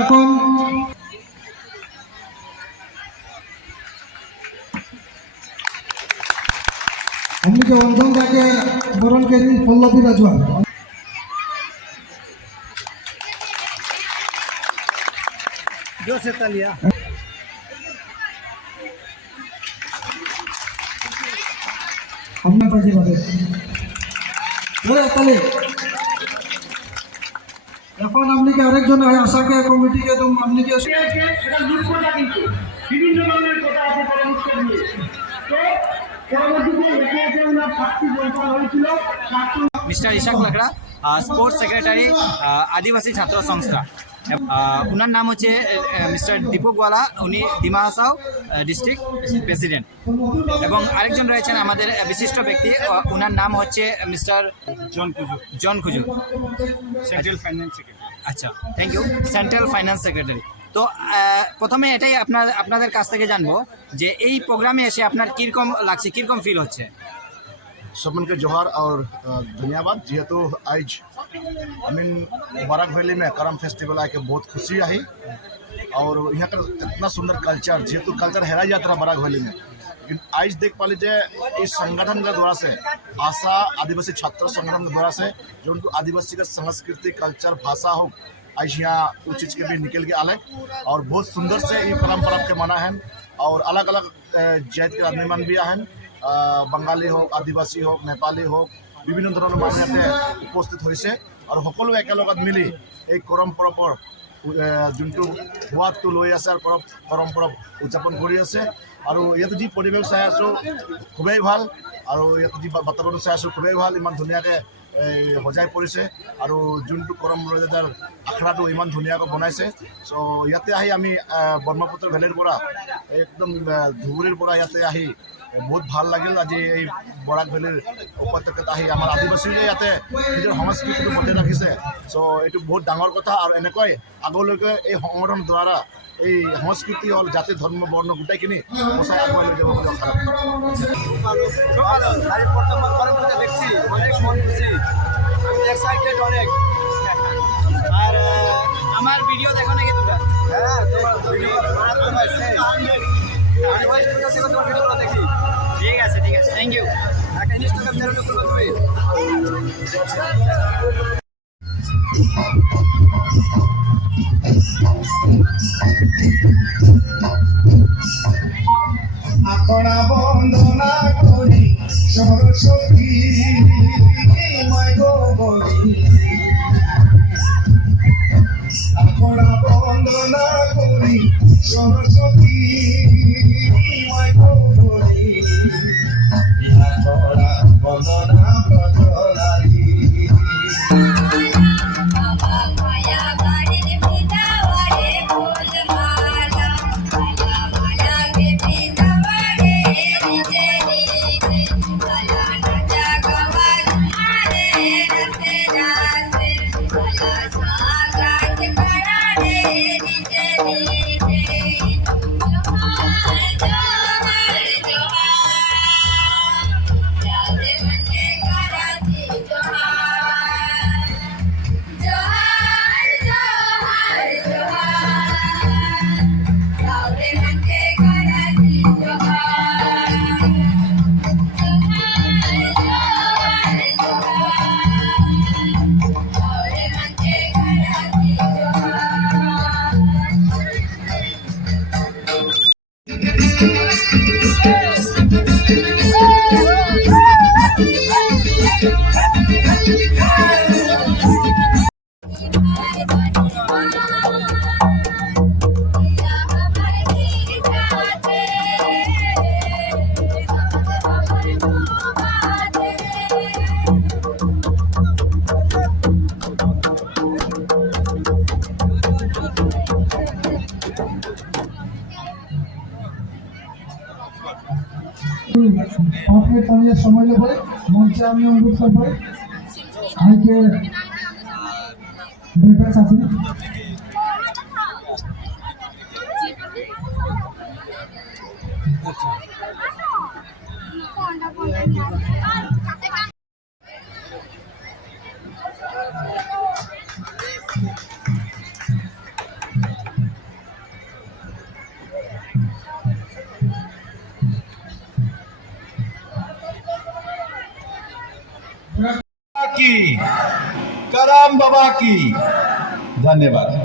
এখন हमने जो अंजों जाके बरन के दिन पल्लवी राजवा जो से तलिया हमने बजे बजे बोले तले এখন আপনি কি আরেকজন আশাকে কমিটিকে তো আপনি কি এটা লুট করে কিন্তু বিভিন্ন ধরনের কথা আপনি পরামর্শ দিয়েছেন তো मिस्टर इशाक लकड़ा स्पोर्ट्स सेक्रेटरी आदिवासी छात्र संस्था उनार नाम हे मिस्टर दीपक वाला उनी डिमा हासाओ डिस्ट्रिक्ट प्रेसिडेंट এবং আরেকজন রয়েছেন আমাদের বিশিষ্ট ব্যক্তি উনার নাম হচ্ছে mister John Khujur central finance secretary. আচ্ছা, thank you, central finance secretary. তো প্রথমে এটাই আপনাদের কাছ থেকে জানবো যে এই প্রোগ্রামে এসে আপনার কীরকম লাগছে, কীরকম ফিল হচ্ছে? सबन के जोहार और धन्यवाद जेहेतु आज बराक वैली में करम फेस्टिवल आके बहुत खुशी आई और यहाँ का इतना सुंदर कल्चर जेहेतु कल्चर हेरा जाता रहा बराक वैली में, लेकिन आज देख पा लीजिए इस संगठन के द्वारा से आशा आदिवासी छात्र संगठन के द्वारा से जो उनको आदिवासी का संस्कृति कल्चर भाषा हो आज यहाँ उस चीज़ के भी निकल के अलग और बहुत सुंदर से ये परम्परा के मना है और अलग अलग जात के आदमी मन भी हैं, बंगाली हो आदिवासी हो नेपाली हो বিভিন্ন ধৰণৰ মানুহ ইয়াতে উপস্থিত হৈছে আৰু সকলো একেলগত মিলি এই কৰম পৰৱৰ যোনটো সোৱাদটো লৈ আছে আৰু কৰম পৰৱ উদযাপন কৰি আছে আৰু ইয়াতে যি পৰিৱেশ চাই আছোঁ খুবেই ভাল আৰু ইয়াতে যি বাতাবৰণ চাই আছোঁ খুবেই ভাল, ইমান ধুনীয়াকৈ সজাই পৰিছে আৰু যোনটো কৰম ৰজাৰ আখৰাটো ইমান ধুনীয়াকৈ বনাইছে। চ' ইয়াতে আহি আমি ব্ৰহ্মপুত্ৰ ভেলীৰ পৰা একদম ধুবুৰীৰ পৰা ইয়াতে আহি বহুত ভাল লাগিল। আজি এই বৰাক ভেলীৰ উপত্যকাত আহি আমাৰ আদিবাসীৰে ইয়াতে নিজৰ সংস্কৃতিটো বজাই ৰাখিছে। চ' এইটো বহুত ডাঙৰ কথা আৰু এনেকৈ আগলৈকে এই সংগঠনৰ দ্বাৰা এই সংস্কৃতি হ'ল জাতি ধৰ্ম বৰ্ণ গোটেইখিনি বচাই আগুৱাই লৈ যাব বুলি দেখছি অনেক মন খুশি, আমি এক্সাইটেড অনেক। আর আমার ভিডিও দেখো নাকি তোমরা? হ্যাঁ, তোমার ভিডিও দেখি। ঠিক আছে, ঠিক আছে, থ্যাংক ইউ। একটা ইনস্টাগ্রাম চ্যানেল খুলে দেবে। আপনা বন্দনা করি সরস্বতী মাই গো বলি, আপনা বন্দনা করি সরস্বতী মাই গো বলি, আপনা বন্দনা প্রচলারি 5 মিনিট আমি সময় নেব মঞ্চে আমি অনুরোধ করব আজকে বিকাশ আছে की करम बाबा की धन्यवाद।